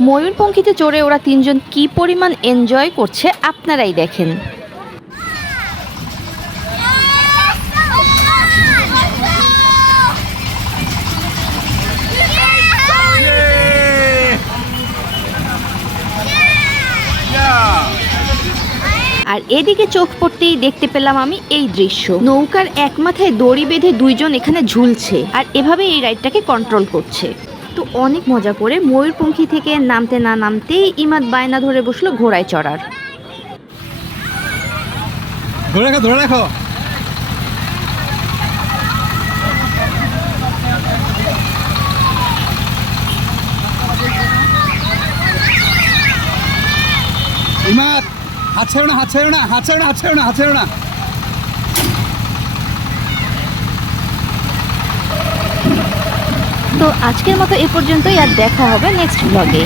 ময়ূরপঙ্খীতে চড়ে ওরা তিনজন কি পরিমাণ এনজয় করছে আপনারাই দেখেন। আর এদিকে চোখ পড়তেই দেখতে পেলাম আমি এই দৃশ্য। নৌকার এক মাথায় দড়ি বেঁধে দুইজন এখানে ঝুলছে আর এভাবে এই রাইডটাকে কন্ট্রোল করছে। তো অনেক মজা করে ময়ূরপঙ্খী থেকে নামতে না নামতেই ইমাদ বায়না ধরে বসলো ঘোড়ায় চড়ার। ধরে রাখো। ইমাদ হাত ছেড়ো না। তো আজকের মতো এ পর্যন্তই, আর দেখা হবে নেক্সট ব্লগে।